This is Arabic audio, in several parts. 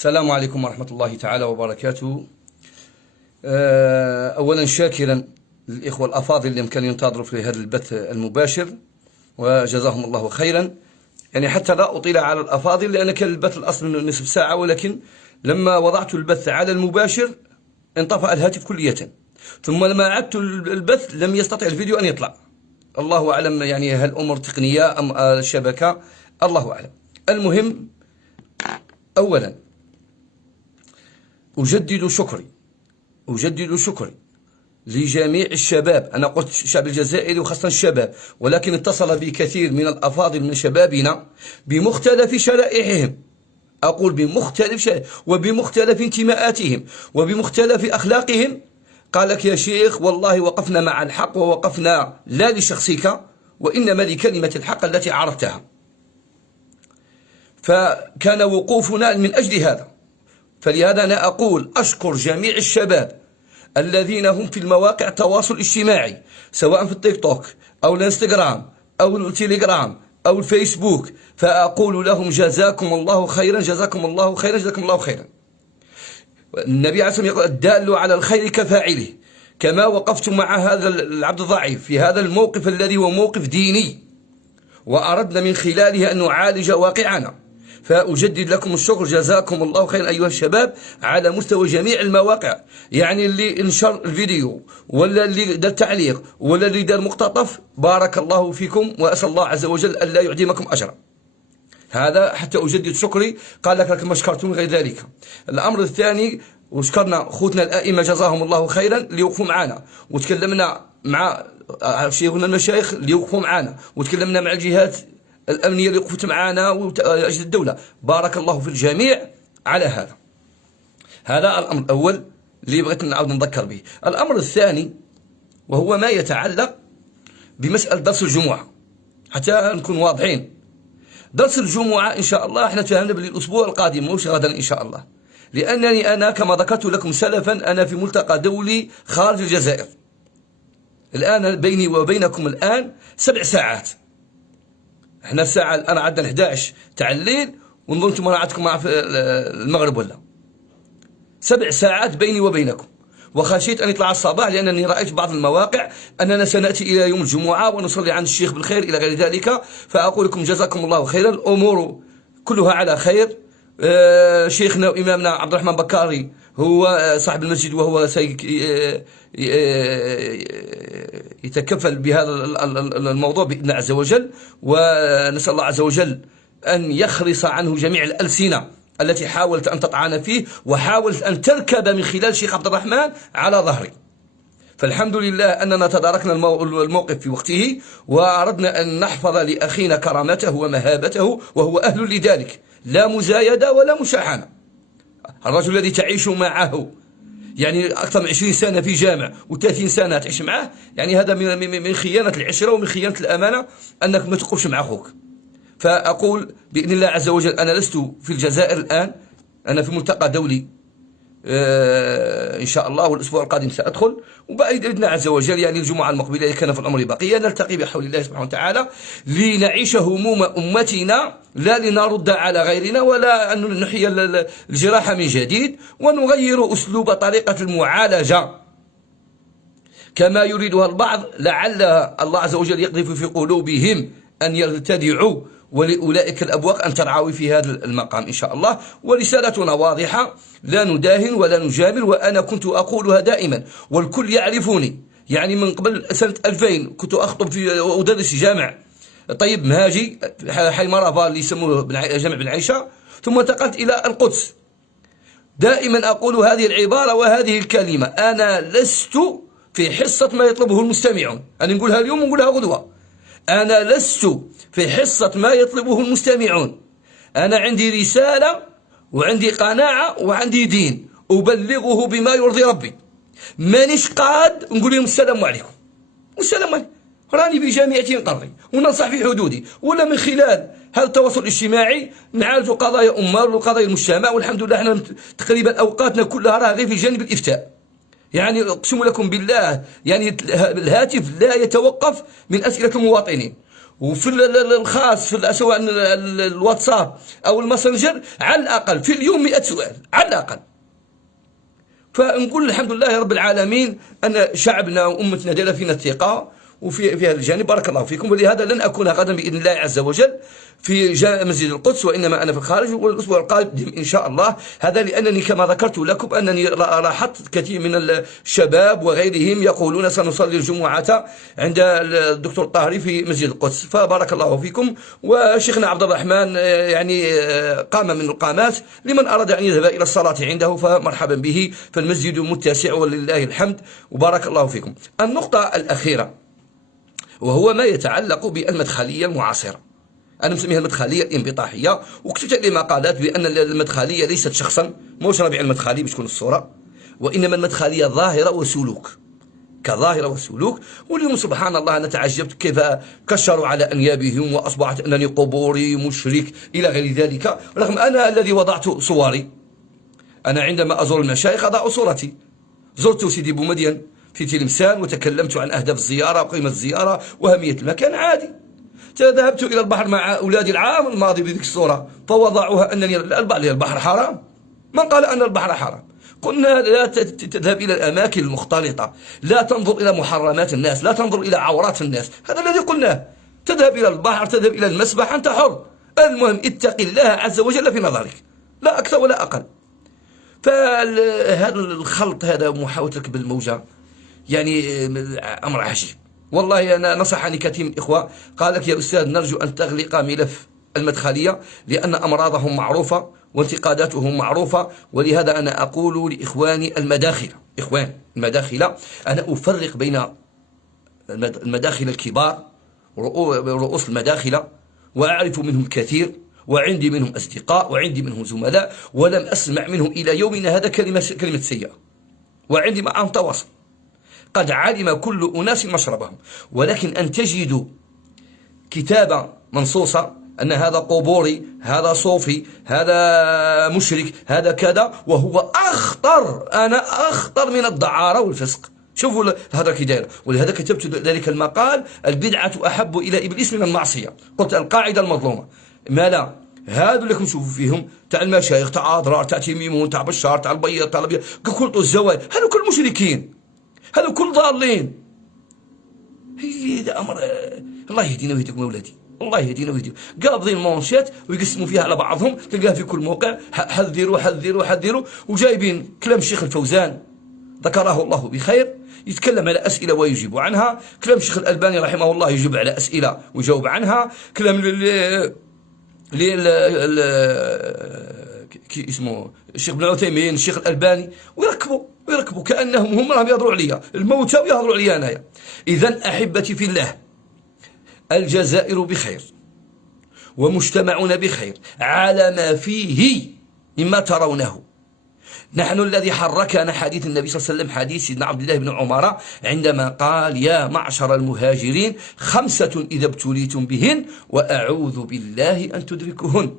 السلام عليكم ورحمة الله تعالى وبركاته. أولا شاكرا للإخوة الأفاضل اللي كانوا ينتظروا في هذا البث المباشر وجزاهم الله خيرا. يعني حتى لا أطيل على الأفاضل لأن كان البث الأصل نصف ساعة، ولكن لما وضعت البث على المباشر انطفأ الهاتف كلية، ثم لما أعدت البث لم يستطع الفيديو أن يطلع. الله أعلم، يعني هل أمور تقنية أم الشبكة، الله أعلم. المهم، أولا أجدد شكري لجميع الشباب. أنا قلت الشعب الجزائري وخاصة الشباب، ولكن اتصل بي كثير من الأفاضل من شبابنا بمختلف شرائحهم، أقول بمختلف وبمختلف انتماءاتهم وبمختلف أخلاقهم. قال لك يا شيخ والله وقفنا مع الحق، ووقفنا لا لشخصك وإنما لكلمة الحق التي عرفتها. فكان وقوفنا من أجل هذا. فلهذا أنا أقول أشكر جميع الشباب الذين هم في المواقع التواصل الاجتماعي، سواء في التيك توك أو الانستغرام أو التليجرام أو الفيسبوك، فأقول لهم جزاكم الله خيرا، جزاكم الله خيرا، جزاكم الله خيرا. النبي عليه الصلاة والسلام يقول الدال على الخير كفاعله. كما وقفت مع هذا العبد الضعيف في هذا الموقف الذي هو موقف ديني، وأردنا من خلاله أن نعالج واقعنا، فأجدد لكم الشكر، جزاكم الله خيرا أيها الشباب على مستوى جميع المواقع. يعني اللي انشر الفيديو ولا اللي دار تعليق ولا اللي دار مقتطف، بارك الله فيكم، وأسأل الله عز وجل أن لا يعدمكم أجرا. هذا حتى أجدد شكري. قال لك ما شكرتم غير ذلك. الأمر الثاني، وشكرنا خوتنا الآئمة جزاهم الله خيرا اللي وقفوا معنا، وتكلمنا مع شيخنا المشايخ اللي وقفوا معنا، وتكلمنا مع الجهات الأمنية اللي وقفت معنا وأجهزة الدولة. بارك الله في الجميع على هذا. هذا الأمر الأول اللي بغيت نعاود نذكر به. الأمر الثاني وهو ما يتعلق بمسألة درس الجمعة، حتى نكون واضحين. درس الجمعة إن شاء الله احنا تفهمنا بالأسبوع القادم مش غدا إن شاء الله، لأنني أنا كما ذكرت لكم سلفا أنا في ملتقى دولي خارج الجزائر. الآن بيني وبينكم الآن 7 ساعات. احنا الساعة الآن عندنا 11 تاع الليل، ونظن انتم راعتكم مع المغرب ولا 7 ساعات بيني وبينكم. وخشيت أن يطلع الصباح، لأنني رأيت بعض المواقع أننا سنأتي إلى يوم الجمعة ونصلي عند الشيخ بالخير إلى غير ذلك. فأقول لكم جزاكم الله خيرا، الأمور كلها على خير. شيخنا وإمامنا عبد الرحمن بكاري هو صاحب المسجد، وهو يتكفل بهذا الموضوع بإذن الله عز وجل، ونسأل الله عز وجل أن يخرص عنه جميع الألسنة التي حاولت أن تطعن فيه وحاولت أن تركب من خلال الشيخ عبد الرحمن على ظهري. فالحمد لله أننا تداركنا الموقف في وقته، وأردنا أن نحفظ لأخينا كرامته ومهابته، وهو أهل لذلك، لا مزايدة ولا مشاحنة. الرجل الذي تعيش معه يعني أكثر من 20 سنة في جامع و30 سنة تعيش معه، يعني هذا من خيانة العشرة ومن خيانة الأمانة أنك ما تقفش مع أخوك. فأقول بإذن الله عز وجل أنا لست في الجزائر الآن، أنا في ملتقى دولي إن شاء الله، والأسبوع القادم سأدخل، وبإذن الله عز وجل يعني الجمعة المقبلة إذا كان في الأمر بقية نلتقي بحول الله سبحانه وتعالى لنعيش هموم أمتنا، لا لنرد على غيرنا ولا أن نحيي الجراحة من جديد، ونغير أسلوب طريقة المعالجة كما يريدها البعض، لعل الله عز وجل يقذف في قلوبهم أن يرتدعوا، ولأولئك الأبواق أن ترعوا في هذا المقام إن شاء الله. ورسالتنا واضحة، لا نداهن ولا نجامل، وأنا كنت أقولها دائما والكل يعرفوني. يعني من قبل سنة 2000 كنت أخطب في أدرس جامع طيب مهاجي، حي مرافا اللي يسموه جامع بن عيشة، ثم انتقلت إلى القدس. دائما أقول هذه العبارة وهذه الكلمة، أنا لست في حصة ما يطلبه المستمعون. أنا نقولها اليوم ونقولها غدوة، أنا لست في حصة ما يطلبه المستمعون. أنا عندي رسالة وعندي قناعة وعندي دين أبلغه بما يرضي ربي. مانيش قاد نقول لهم السلام عليكم والسلام عليكم، راني بجامعة نقري وننصح في حدودي، ولا من خلال هذا التواصل الاجتماعي نعالج قضايا أمار وقضايا المجتمع. والحمد لله احنا تقريبا أوقاتنا كلها راه غير في جانب الإفتاء. يعني أقسم لكم بالله يعني الهاتف لا يتوقف من أسئلة المواطنين، وفي الخاص سواء الواتساب أو الماسنجر على الأقل في اليوم 100 سؤال على الأقل. فنقول الحمد لله رب العالمين أن شعبنا وأمتنا دايره فينا الثقة وفي هذا الجانب. بارك الله فيكم. ولهذا لن أكون غدا بإذن الله عز وجل في مسجد القدس، وإنما أنا في الخارج، والأسبوع القادم إن شاء الله. هذا لأنني كما ذكرت لكم أنني لاحظت كثير من الشباب وغيرهم يقولون سنصلي الجمعة عند الدكتور الطاهري في مسجد القدس. فبارك الله فيكم. وشيخنا عبد الرحمن يعني قام من القامات، لمن أراد أن يذهب إلى الصلاة عنده فمرحبا به، فالمسجد متسع ولله الحمد. وبارك الله فيكم. النقطة الأخيرة وهو ما يتعلق بالمدخلية المعاصرة. أنا مسميها المدخلية الانبطاحية، وكتبت لي مقالات بأن المدخلية ليست شخصا، موش ربيع المدخلي باش تكون الصورة، وإنما المدخلية ظاهرة وسلوك، كظاهرة وسلوك. واليوم سبحان الله أنا تعجبت كيف كشروا على أنيابهم وأصبحت أنني قبوري مشرك إلى غير ذلك، رغم أنا الذي وضعت صوري. أنا عندما أزور المشايخ أضع صورتي. زرت سيدي بومدين في تلمسان وتكلمت عن أهداف الزيارة وقيمة الزيارة وأهمية المكان عادي. ذهبت إلى البحر مع أولادي العام الماضي بذيك الصورة، فوضعوها أنني البحر حرام. من قال أن البحر حرام؟ قلنا لا تذهب إلى الأماكن المختلطة، لا تنظر إلى محرمات الناس، لا تنظر إلى عورات الناس. هذا الذي قلناه. تذهب إلى البحر، تذهب إلى المسبح، أنت حر. المهم اتق الله عز وجل في نظرك، لا أكثر ولا أقل. فهذا الخلط، هذا محاولة ركب الموجة، يعني أمر عجيب. والله أنا نصحني كثير من الإخوة، قال لك يا أستاذ نرجو أن تغلق ملف المدخلية لأن أمراضهم معروفة وانتقاداتهم معروفة. ولهذا أنا أقول لإخواني المداخلة، أنا أفرق بين المداخل الكبار ورؤوس المداخلة، وأعرف منهم الكثير، وعندي منهم أصدقاء، وعندي منهم زملاء، ولم أسمع منهم إلى يومنا هذا كلمة سيئة، وعندي معهم تواصل. قد علم كل أناس مشربهم، ولكن أن تجدوا كتابة منصوصة أن هذا قبوري، هذا صوفي، هذا مشرك، هذا كذا، وهو أخطر من الدعارة والفسق. شوفوا هذا كي داير. ولهذا كتبت ذلك المقال: البدعة أحب إلى إبليس من المعصية. قلت القاعدة المظلومة. ما لا هذو اللي نشوفوا فيهم تاع المشايخ، تاع أضرار، تاع تيميمون، تاع بشار، تاع البيض، تاع الابيض، كل الزوايا، هذو كل مشركين، هذو كل ضالين. هذا أمر الله يهدينا ويهديكم أولادي، الله يهدينا ويهديكم. قابضين المونشات ويقسموا فيها على بعضهم، تلقاها في كل موقع: حذروا حذروا حذروا. وجايبين كلام الشيخ الفوزان ذكره الله بخير يتكلم على أسئلة ويجيب عنها، كلام الشيخ الألباني رحمه الله يجيب على أسئلة ويجاوب عنها، كلام اسمه الشيخ ابن عثيمين، الشيخ الألباني، ويركبوا كأنهم هم راهم يهضروا عليا، الموتى ويهضروا عليا أنايا. إذن أحبتي في الله، الجزائر بخير ومجتمعنا بخير على ما فيه مما ترونه. نحن الذي حركنا حديث النبي صلى الله عليه وسلم، حديث سيدنا عبد الله بن عمر عندما قال: يا معشر المهاجرين 5 إذا ابتليتم بهن وأعوذ بالله أن تدركوهن.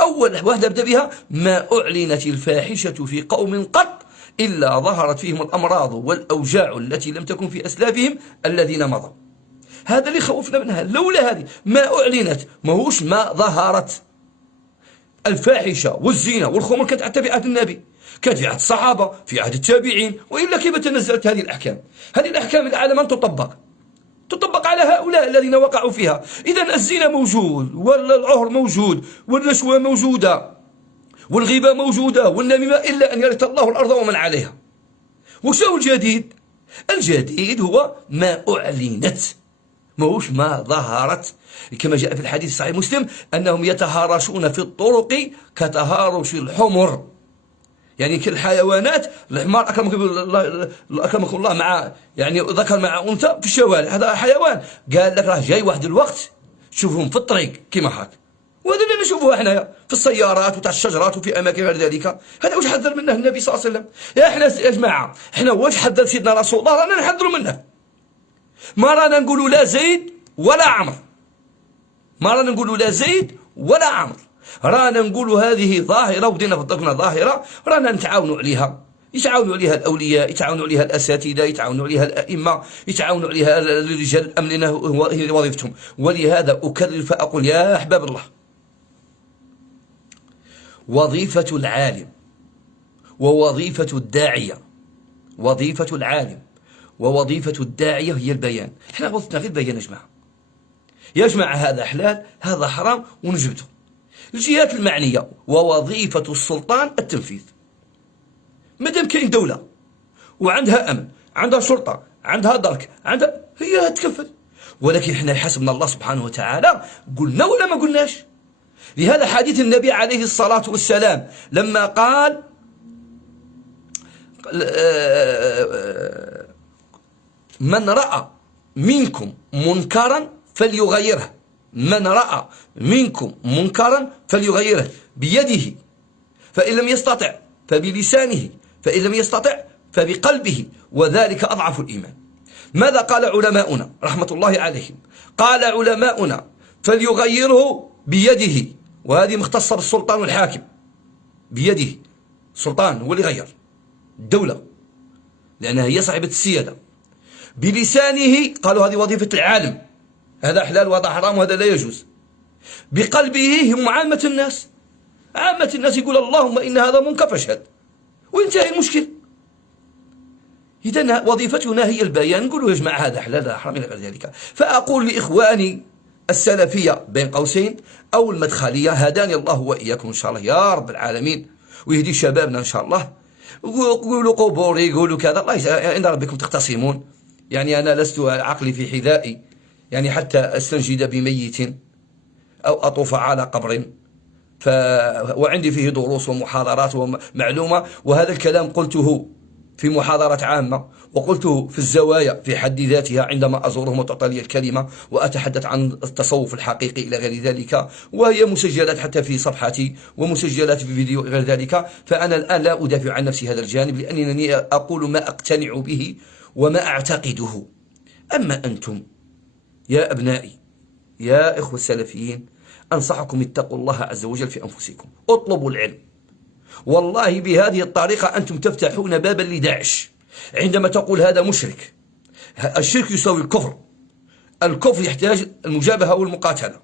أول واحدة أبدأ بها: ما أعلنت الفاحشة في قوم قط إلا ظهرت فيهم الأمراض والأوجاع التي لم تكن في أسلافهم الذين مضوا. هذا اللي خوفنا منها. لولا هذه ما أعلنت، ماهوش ما ظهرت. الفاحشة والزنا والخمر كانت حتى في عهد النبي، كانت في عهد الصحابة، في عهد التابعين، وإلا كيف تنزلت هذه الأحكام؟ هذه الأحكام على من تطبق على هؤلاء الذين وقعوا فيها. إذن الزنا موجود، والعهر موجود، والرشوة موجودة، والغيبة موجودة، والنميمة، إلا أن يرث الله الأرض ومن عليها. وش هو الجديد؟ الجديد هو ما أعلنت، ماهوش ما ظهرت. كما جاء في الحديث صحيح مسلم أنهم يتهارشون في الطرق كتهارش الحمر، يعني كالحيوانات. الحمار أكرمكم الله مع يعني ذكر مع أنثى في الشوارع، هذا حيوان. قال لك راه جاي واحد الوقت تشوفهم في الطريق كما هاك، وهذا اللي نشوفوه احنا في السيارات وتاع الشجرات وفي اماكن غير ذلك. هذا واش حذر منه النبي صلى الله عليه وسلم. يا جماعه، احنا واش حذر سيدنا رسول الله؟ رانا نحذروا منه. ما رانا نقولوا لا زيد ولا عمر، ما رانا نقولوا لا زيد ولا عمر، رانا نقولوا هذه ظاهرة ودينا في ظهرنا ظاهرة، رانا نتعاونوا عليها. يتعاونوا عليها الأولياء، يتعاونوا عليها الأساتذة، يتعاونوا عليها الأئمة، يتعاونوا عليها الرجال الأمن، هي وظيفتهم. ولهذا أكرر فأقول يا أحباب الله، وظيفة العالم ووظيفة الداعية، وظيفة العالم ووظيفة الداعية هي البيان. احنا وظيفتنا غير البيان يا جماعة، هذا حلال هذا حرام ونجبده. الجهات المعنية ووظيفة السلطان التنفيذ. مادام كاين دولة وعندها أمن، عندها شرطة، عندها درك، هي تكفل. ولكن احنا حسبنا الله سبحانه وتعالى، قلنا ولا ما قلناش؟ لهذا حديث النبي عليه الصلاة والسلام لما قال من رأى منكم منكرا فليغيره، من رأى منكم منكرا فليغيره بيده، فإن لم يستطع فبلسانه، فإن لم يستطع فبقلبه، وذلك أضعف الإيمان. ماذا قال علماؤنا رحمة الله عليهم؟ قال علماؤنا فليغيره بيده، وهذه مختصة بالسلطان والحاكم، بيده. السلطان هو اللي يغير الدولة لأنها هي صاحبة السيادة. بلسانه قالوا هذه وظيفة العالم، هذا حلال وهذا حرام وهذا لا يجوز. بقلبه هم عامة الناس، عامة الناس يقول اللهم إن هذا منكر فاشهد، وينتهي المشكل. إذن وظيفتنا هي البيان، نقولوا يا جماعة هذا حلال هذا حرام إلى غير ذلك. فأقول لإخواني السلفية بين قوسين أو المدخلية، هداني الله وإياكم إن شاء الله يا رب العالمين، ويهدي شبابنا إن شاء الله. يقولوا قبوري، يقولوا كذا، الله عند ربكم تختصمون. يعني أنا لست عقلي في حذائي يعني حتى أستنجد بميت أو أطوف على قبر، وعندي فيه دروس ومحاضرات ومعلومة. وهذا الكلام قلته في محاضرة عامة، وقلته في الزوايا في حد ذاتها عندما أزورهم وتعطى لي الكلمة وأتحدث عن التصوف الحقيقي إلى غير ذلك، وهي مسجلات حتى في صفحتي ومسجلات في فيديو غير ذلك. فأنا الآن لا أدافع عن نفسي هذا الجانب، لأنني أقول ما أقتنع به وما أعتقده. أما أنتم يا أبنائي يا إخوة السلفيين، أنصحكم اتقوا الله عز وجل في أنفسكم، اطلبوا العلم. والله بهذه الطريقة أنتم تفتحون بابا لداعش. عندما تقول هذا مشرك، الشرك يساوي الكفر، الكفر يحتاج المجابهة والمقاتلة.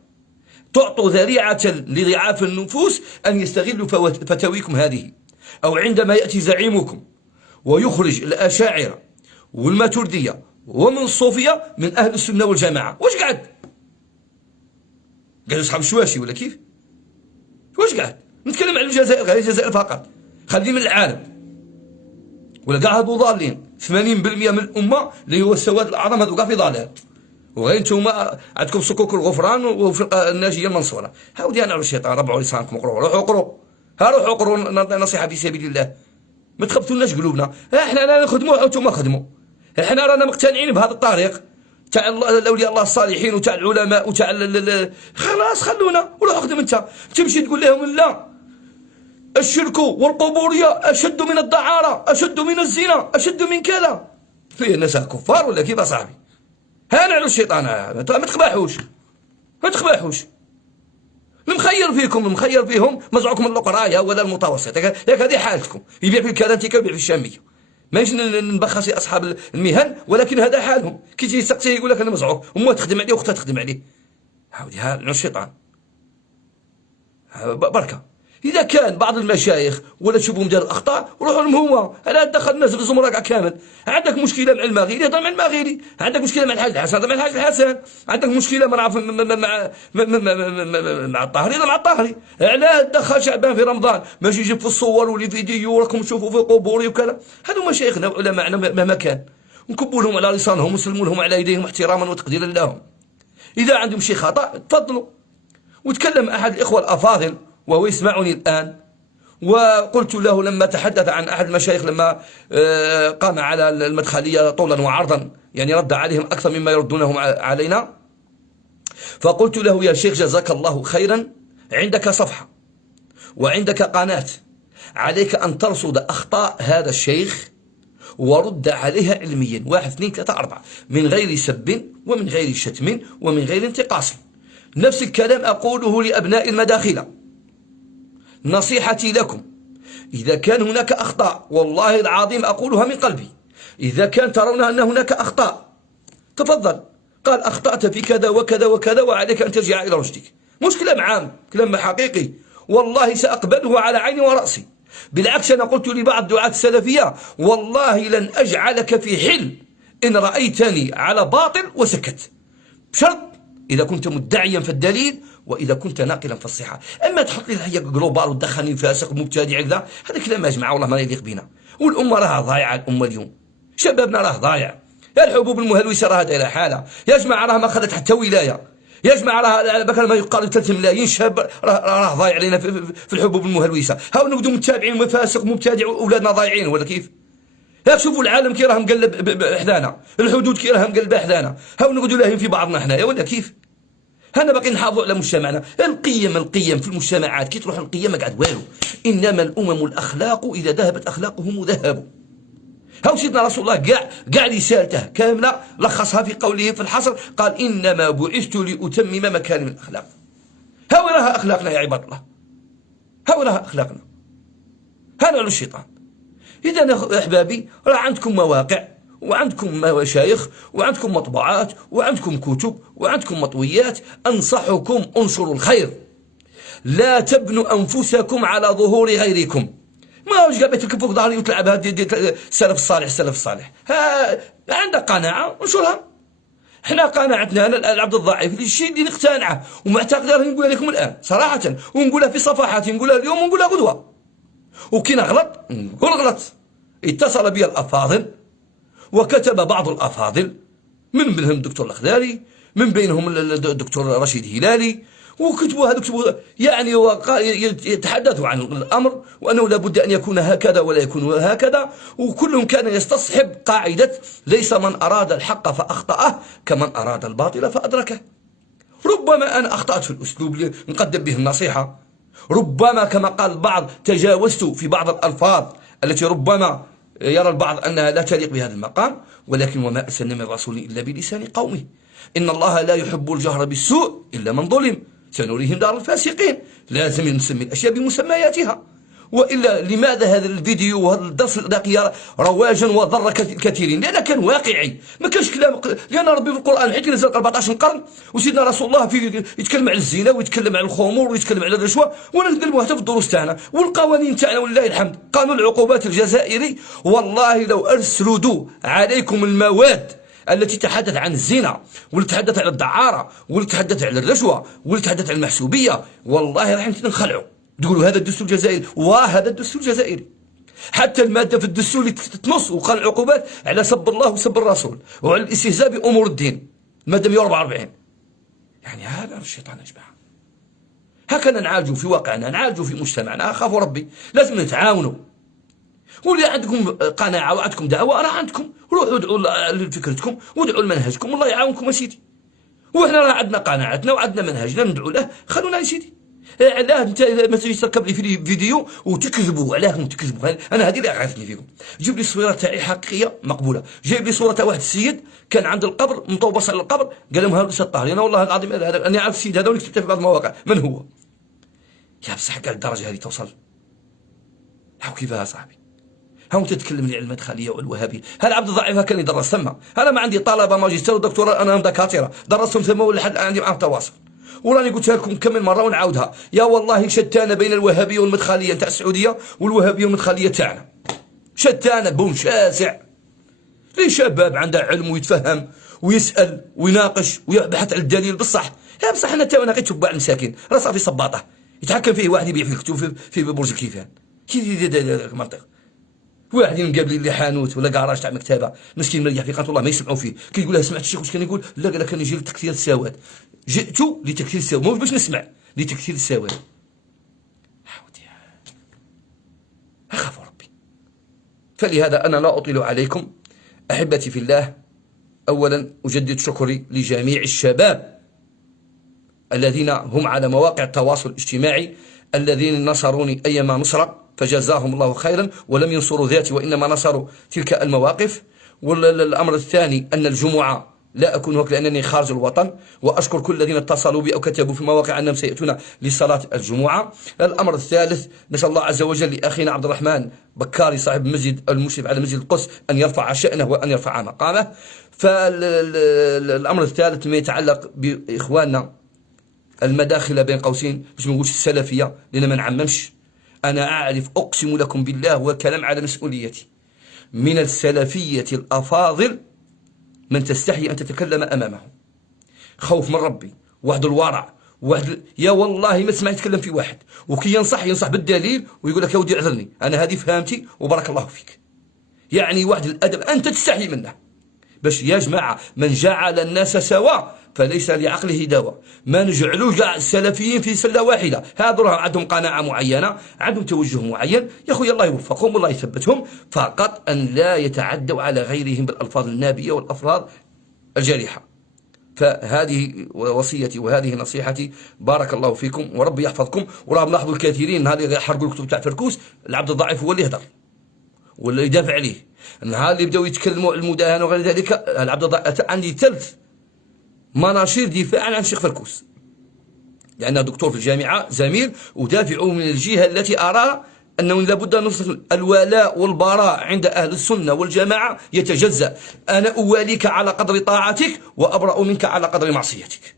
تعطوا ذريعة لضعاف النفوس أن يستغلوا فتاويكم هذه. أو عندما يأتي زعيمكم ويخرج الأشاعرة والماتردية ومن الصوفية من أهل السنة والجماعة، واش قاعد أصحاب الشواشي ولا كيف؟ واش قاعد نتكلم عن الجزائر، غير الجزائر فقط، خلي من العالم. ولا كاع هادو ضالين، 80% من الأمة اللي هو السواد الأعظم هادو كاع في ضلال. وغير نتوما عندكم صكوك الغفران وفرقة الناجية المنصورة. هاودي أنا على الشيطان، ربعوا لسانكم وقروا، روحوا قروا، روحوا قروا نصيحة في سبيل الله. ما تخبطولناش قلوبنا، احنا لا نخدموا وانتم خدموا. احنا رانا مقتنعين بهذا الطريق تاع الاولياء الله الصالحين وتاع العلماء وتاع خلاص خلونا وروح خدم انت. تمشي تقول لهم لا، الشرك والقبورية أشد من الدعارة، أشد من الزنا، أشد من كذا. فيه الناس كفار ولا كيف صاحبي؟ هانا على الشيطان، ما تقبحوش ما تقبحوش. المخير فيكم المخير فيهم مزعوكم القراية ولا المتوسط، ياك هذه حالتكم. يبيع في الكرانتيكا ويبيع في الشامية، ماشي نبخسي أصحاب المهن، ولكن هذا حالهم. كي تجي تسقسيه يقول لك أنا مزعوك، أمه تخدم عليه وأختها تخدم عليه. هاودي على الشيطان بركة. إذا كان بعض المشايخ ولا تشوفهم دار أخطاء روحوا لهم هما، أنا دخل الناس في الزمرة كامل. عندك مشكلة مع المغيري هضر مع المغيري، عندك مشكلة مع الحاج الحسن هضر مع الحاج الحسن، عندك مشكلة مع الطاهري هضر مع الطاهري. علاه دخل شعبان في رمضان ماشي يجيب في الصور والفيديو وراكم تشوفوا في قبوري وكذا. هذو مشايخنا وعلماءنا مهما كان، نكبوا لهم على لسانهم ونسلموا لهم على يديهم احتراما وتقديرا لهم. إذا عندهم شي خطأ تفضلوا. وتكلم أحد الإخوة الأفاضل وهو يسمعني الآن، وقلت له لما تحدث عن أحد المشايخ لما قام على المدخلية طولا وعرضا، يعني رد عليهم أكثر مما يردونهم علينا، فقلت له يا شيخ جزاك الله خيرا، عندك صفحة وعندك قناة، عليك أن ترصد أخطاء هذا الشيخ ورد عليها علميا، 1 2 3 4، من غير سب ومن غير شتم ومن غير انتقاص. نفس الكلام أقوله لأبناء المداخلة. نصيحتي لكم إذا كان هناك أخطاء، والله العظيم أقولها من قلبي، إذا كان ترون أن هناك أخطاء تفضل، قال أخطأت في كذا وكذا وكذا وعليك أن ترجع إلى رشدك. مش كلام عام، كلام حقيقي، والله سأقبله على عيني ورأسي. بالعكس أنا قلت لبعض دعاة السلفية والله لن أجعلك في حل إن رأيتني على باطل وسكت، بشرط إذا كنت مدعيا فالدليل، وإذا كنت ناقلا فالصحة. أما تحط لي هي جلوبال وتدخلني فاسق مبتدع كذا، هذا كلام يا جماعة والله ما يليق بنا. والأمة راها ضايعة، الأمة اليوم شبابنا راه ضايع. يا الحبوب المهلوسة راه إلى حالة يا جماعة، راه ما أخذت حتى ولاية يا جماعة، راه بكر ما يقارب 3 ملايين شاب راه ضايع علينا في الحبوب المهلوسة. هاو نبدو متابعين وفاسق مبتدع وأولادنا ضايعين ولا كيف؟ ياك شوفوا العالم كي راه مقلب حدانا، الحدود كي راه مقلبه حدانا، هاو نقعدوا لاهين في بعضنا حنايا ولا كيف؟ هنا باقي نحافظوا على مجتمعنا. القيم في المجتمعات كي تروح القيم ما قعد والو. إنما الأمم الأخلاق إذا ذهبت أخلاقهم ذهبوا. هاو سيدنا رسول الله قاع رسالته كاملة لخصها في قوله في الحصر، قال إنما بعثت لأتمم مكارم الأخلاق. هاو راها أخلاقنا يا عباد الله، هاو راها أخلاقنا، هذا الشيطان. إذا أحبابي راه عندكم مواقع وعندكم مشايخ وعندكم مطبوعات وعندكم كتب وعندكم مطويات. أنصحكم انشروا الخير، لا تبنوا أنفسكم على ظهور غيركم. ما واش قاعد تركب فوق ظهري وتلعب هذه السلف الصالح. السلف الصالح عندك قناعة انشرها. احنا قناعتنا انا العبد الضعيف الشيء اللي نقتنعه ومعتقد راه نقولها لكم الآن صراحة، ونقولها في صفحات، نقولها اليوم ونقولها غدوة. وكي نغلط نقول غلط. اتصل بي الأفاضل وكتب بعض الأفاضل، من بينهم الدكتور الخضاري، من بينهم الدكتور رشيد هلالي، وكتبوا يعني يتحدثوا عن الأمر وأنه لابد أن يكون هكذا ولا يكون هكذا. وكلهم كان يستصحب قاعدة ليس من أراد الحق فأخطأه كمن أراد الباطل فأدركه. ربما أنا أخطأت في الأسلوب اللي نقدم به النصيحة، ربما كما قال البعض تجاوزت في بعض الألفاظ التي ربما يرى البعض أنها لا تليق بهذا المقام، ولكن وما أرسلنا من رسول إلا بلسان قومه. إن الله لا يحب الجهر بالسوء إلا من ظلم، سنريهم دار الفاسقين. لازم نسمي الأشياء بمسمياتها، وإلا لماذا هذا الفيديو وهذا الدرس لقي رواجا وضر كثيرين؟ لأنه كان واقعي، ما كانش كلام. لأن ربي في القرآن حيت نزل 14 قرن وسيدنا رسول الله يتكلم على الزنا ويتكلم على الخمور ويتكلم على الرشوة، ونقلبوها حتى في الدروس تاعنا والقوانين تاعنا ولله الحمد. قانون العقوبات الجزائري والله لو أسردوا عليكم المواد التي تحدث عن الزنا، واللي تحدث على الدعارة، واللي تحدث على الرشوة، واللي تحدث عن المحسوبية، والله راح نخلعوا. تقولوا هذا الدستور الجزائري، وهذا الدستور الجزائري. حتى المادة في الدستور اللي تنص وقال العقوبات على سب الله وسب الرسول وعلى الاستهزاء بأمور الدين، المادة 144. يعني هذا الشيطان يا جماعة. هكذا نعالجوا في واقعنا، نعالجوا في مجتمعنا. أخافوا ربي، لازم نتعاونوا. واللي عندكم قناعة وعندكم دعوة راه عندكم، روحوا ادعوا لفكرتكم وادعوا لمنهجكم، الله يعاونكم يا سيدي. وإحنا راه عندنا قناعتنا وعندنا منهجنا ندعو له، خلونا يا سيدي. علاه انت ما تجيش تركب لي في فيديو وتكذبوا؟ علاه تكذبوا؟ انا هذه اللي عرفتني فيكم. جيب لي الصوره تاعي حقيقيه مقبوله، جايب لي صوره تاع واحد السيد كان عند القبر مطوبص على القبر، قال لهم هذا الاستاذ الطاهري. انا والله العظيم انا عارف السيد هذا ونكتبت في بعض المواقع من هو. يا بصح قال الدرجه هذه توصل؟ هاو كيفاه صاحبي؟ هاو انت تتكلم لي على المدخليه والوهابيه. هذا عبد الضعيف كان يدرس ثم، انا ما عندي طلبه ماجستير ودكتوراه، انا دكاتره درستهم ثم ولحد الان عندي معهم تواصل. وراني قلتها لكم كم من مره ونعاودها، يا والله شتانه بين الوهابيه والمدخليه تاع السعوديه والوهابيه والمدخليه تاعنا، شتانه بون شاسع. لي شباب عنده علم ويتفهم ويسال ويناقش ويبحث على الدليل بصح. يا بصح انا تاعنا غير تبع المساكين، راه صافي صباطه يتحكم فيه واحد يبيع في الكتب في برج الكيفان. كي المنطق واحد ينقابل اللي حانوت ولا كراج تاع مكتبه مسكين مريح في قناه الله ما يسمعوا فيه، كي يقول له سمعت الشيخ واش كان يقول؟ لا قال كان يجي لتكثير السواد. جئت لتكثير السواد، مو باش نسمع، لتكثير السواد. أخاف ربي. فلهذا أنا لا أطيل عليكم أحبتي في الله. أولا أجدد شكري لجميع الشباب الذين هم على مواقع التواصل الاجتماعي الذين نصروني أيما نصرة، فجزاهم الله خيرا، ولم ينصروا ذاتي وإنما نصروا تلك المواقف. والأمر الثاني أن الجمعة لا أكون هناك لأنني خارج الوطن. وأشكر كل الذين اتصلوا بي أو كتبوا في المواقع أنهم سيأتون لصلاة الجمعة. الأمر الثالث، نسأل الله عز وجل لأخينا عبد الرحمن بكاري صاحب المسجد المشرف على مسجد القدس أن يرفع شأنه وأن يرفع مقامه. فالأمر الثالث ما يتعلق بإخواننا المداخلة بين قوسين، باش ما نقولش السلفية لأن ما نعممش. أنا أعرف أقسم لكم بالله والكلام على مسؤوليتي من السلفية الأفاضل من تستحي أن تتكلم أمامه، خوف من ربي، واحد الورع، يا والله ما تسمع يتكلم في واحد وكي ينصح بالدليل ويقول لك يا ودي اعذرني أنا هذه فهمتي وبارك الله فيك. يعني واحد الأدب أنت تستحي منه. باش يا جماعة من جعل الناس سواء فليس لعقله دواء. ما نجعلوش كاع السلفيين في سلة واحدة. هذو عندهم قناعة معينة، عندهم توجه معين، يا خويا الله يوفقهم والله يثبتهم، فقط أن لا يتعدوا على غيرهم بالألفاظ النابية والألفاظ الجارحة. فهذه وصيتي وهذه نصيحتي، بارك الله فيكم وربي يحفظكم. وراه نلاحظوا الكثيرين نهار اللي يحرقوا الكتب تاع فركوس، العبد الضعيف هو اللي يهدر ولا يدافع عليه. النهار اللي بداوا يتكلموا على المداهنة وغير ذلك، العبد الضعيف عندي 3 مناشير دفاعا عن الشيخ فركوس، لأنه دكتور في الجامعة زميل ودافع من الجهة التي أرى أنه لابد أن نصف الولاء والبراء عند أهل السنة والجماعة يتجزأ. أنا أواليك على قدر طاعتك وأبرأ منك على قدر معصيتك.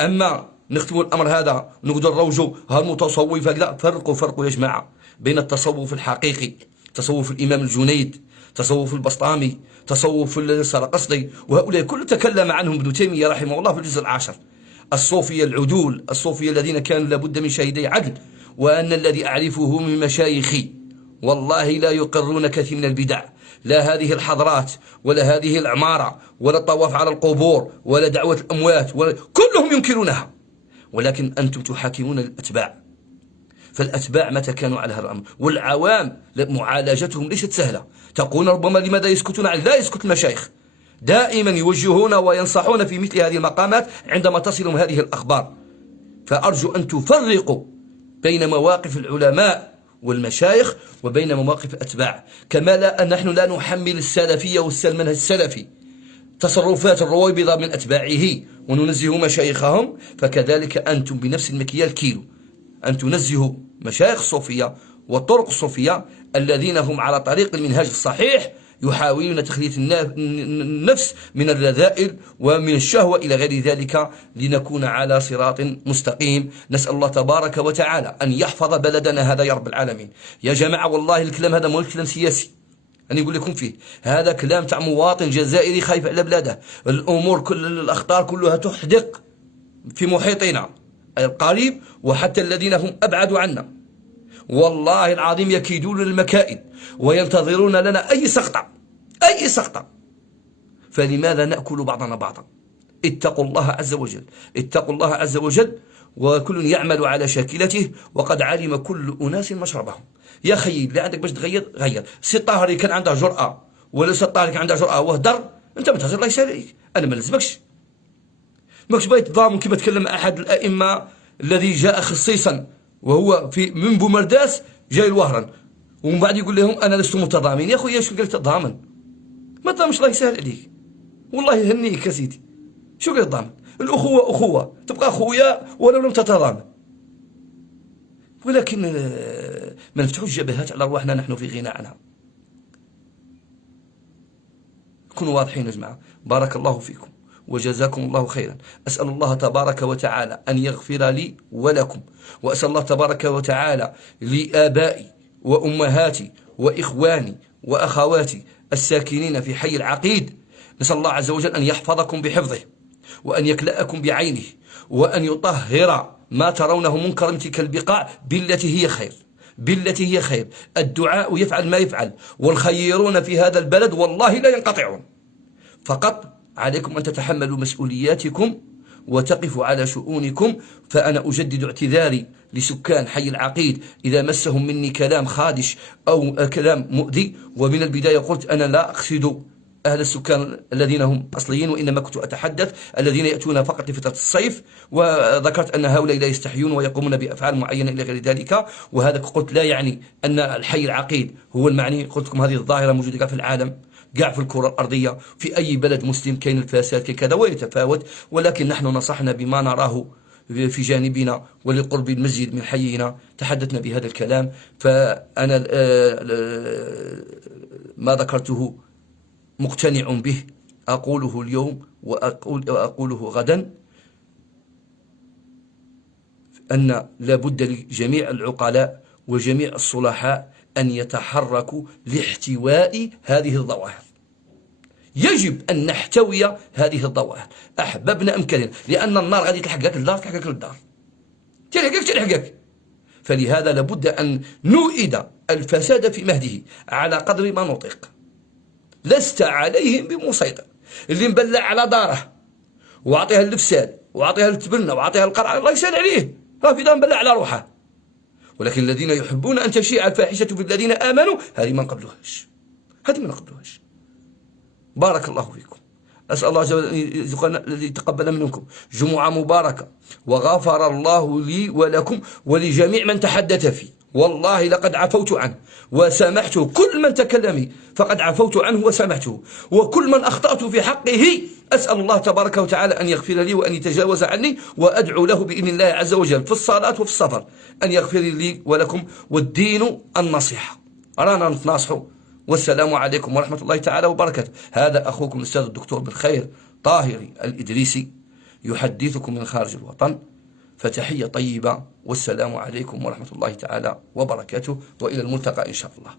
أما نختم الأمر هذا نقدر نروجوا هالمتصوف، لا، فرقوا يا جماعة بين التصوف الحقيقي، تصوف الإمام الجنيد، تصوف البسطامي، تصوف السرقسطي، وهؤلاء كل تكلم عنهم ابن تيمية رحمه الله في الجزء 10. الصوفية العدول، الصوفية الذين كانوا لابد من شهيدي عدل. وأن الذي أعرفه من مشايخي والله لا يقرون كثير من البدع، لا هذه الحضرات ولا هذه العمارة ولا الطواف على القبور ولا دعوة الأموات كلهم ينكرونها، ولكن أنتم تحاكمون الأتباع. فالأتباع متى كانوا على هذا الأمر، والعوام معالجتهم ليست سهلة. تقول ربما لماذا يسكتون عنه؟ لا يسكت المشايخ، دائما يوجهون وينصحون في مثل هذه المقامات عندما تصلهم هذه الأخبار. فأرجو أن تفرقوا بين مواقف العلماء والمشايخ وبين مواقف الأتباع. كما لا نحن لا نحمل السلفية والمنهج السلفي تصرفات الرويبضة من أتباعه وننزه مشايخهم، فكذلك أنتم بنفس المكيال كيلو أن تنزهوا مشايخ الصوفية والطرق الصوفية الذين هم على طريق المنهاج الصحيح، يحاولون تخلية النفس من الرذائل ومن الشهوة إلى غير ذلك لنكون على صراط مستقيم. نسأل الله تبارك وتعالى أن يحفظ بلدنا هذا يا رب العالمين. يا جماعة والله الكلام هذا مو كلام سياسي أنا أقول لكم فيه، هذا كلام تاع مواطن جزائري خايف على بلاده. الأمور كل الأخطار كلها تحدق في محيطنا القريب وحتى الذين هم أبعد عنا، والله العظيم يكيدون المكائد وينتظرون لنا أي سقطة. فلماذا نأكل بعضنا بعضا؟ اتقوا الله عز وجل، اتقوا الله عز وجل، وكل يعمل على شاكلته وقد علم كل أناس مشربهم. يا خيي اللي عندك باش تغير غير. سي طاهري كان عنده جرأة ولا سي طاهري كان عنده جرأة وهدر، انت ما تهزر الله يساليك، انا ما نلزمكش. ماكش باغي تضامن كما تكلم احد الائمه الذي جاء خصيصا وهو في من بومرداس جاي الوهران ومن بعد يقول لهم انا لست متضامن. يا خويا شو قلت تضامن؟ ما تضامنش الله يسهل عليك، والله يهنيك يا سيدي. شو قلت تضامن؟ الاخوه اخوه، تبقى اخويا ولو لم تتضامن. ولكن ما نفتحوش جبهات على ارواحنا نحن في غنى عنها. كونوا واضحين يا جماعه. بارك الله فيكم وجزاكم الله خيرا. أسأل الله تبارك وتعالى أن يغفر لي ولكم، وأسأل الله تبارك وتعالى لآبائي وأمهاتي وإخواني وأخواتي الساكنين في حي العقيد. نسأل الله عز وجل أن يحفظكم بحفظه وأن يكلأكم بعينه وأن يطهر ما ترونه منكرا من تلك البقاع بالتي هي خير، بالتي هي خير. الدعاء يفعل ما يفعل، والخيرون في هذا البلد والله لا ينقطعون. فقط عليكم أن تتحملوا مسؤولياتكم وتقفوا على شؤونكم. فأنا أجدد اعتذاري لسكان حي العقيد إذا مسهم مني كلام خادش أو كلام مؤذي. ومن البداية قلت أنا لا أقصد أهل السكان الذين هم أصليين، وإنما كنت أتحدث الذين يأتون فقط لفترة الصيف، وذكرت أن هؤلاء لا يستحيون ويقومون بأفعال معينة إلى غير ذلك. وهذا قلت لا يعني أن الحي العقيد هو المعني، قلت لكم هذه الظاهرة موجودة في العالم، كاع في الكرة الأرضية، في أي بلد مسلم كاين الفساد كذا ويتفاوت، ولكن نحن نصحنا بما نراه في جانبنا ولقرب المسجد من حينا تحدثنا بهذا الكلام. فأنا ما ذكرته مقتنع به، أقوله اليوم وأقوله غدا، أن لابد لجميع العقلاء وجميع الصلحاء أن يتحركوا لاحتواء هذه الظواهر. يجب أن نحتوي هذه الظواهر أحببنا أم كرهنا، لأن النار غادي تلحقك للدار، تلحقك للدار، تلحقك. فلهذا لابد أن نوئد الفساد في مهده على قدر ما نطيق. لست عليهم بمسيطر. اللي مبلع على داره وعطيها الفساد وعطيها التبنى وعطيها القرع، الله يسهل عليه، في دار مبلع على روحه. ولكن الذين يحبون أن تشيع الفاحشة في الذين آمنوا، هذه ما نقبلوهاش، بارك الله فيكم. أسأل الله أن يتقبل منكم جمعة مباركة، وغفر الله لي ولكم ولجميع من تحدث فيه. والله لقد عفوت عنه وسامحته، كل من تكلم فقد عفوت عنه وسامحته، وكل من أخطأت في حقه أسأل الله تبارك وتعالى أن يغفر لي وأن يتجاوز عني، وأدعو له بإذن الله عز وجل في الصلاة وفي السفر أن يغفر لي ولكم. والدين النصيحة، رانا نتناصحوا. والسلام عليكم ورحمة الله تعالى وبركاته. هذا أخوكم الأستاذ الدكتور بالخير طاهري الإدريسي يحدثكم من خارج الوطن، فتحية طيبة، والسلام عليكم ورحمة الله تعالى وبركاته، وإلى الملتقى إن شاء الله.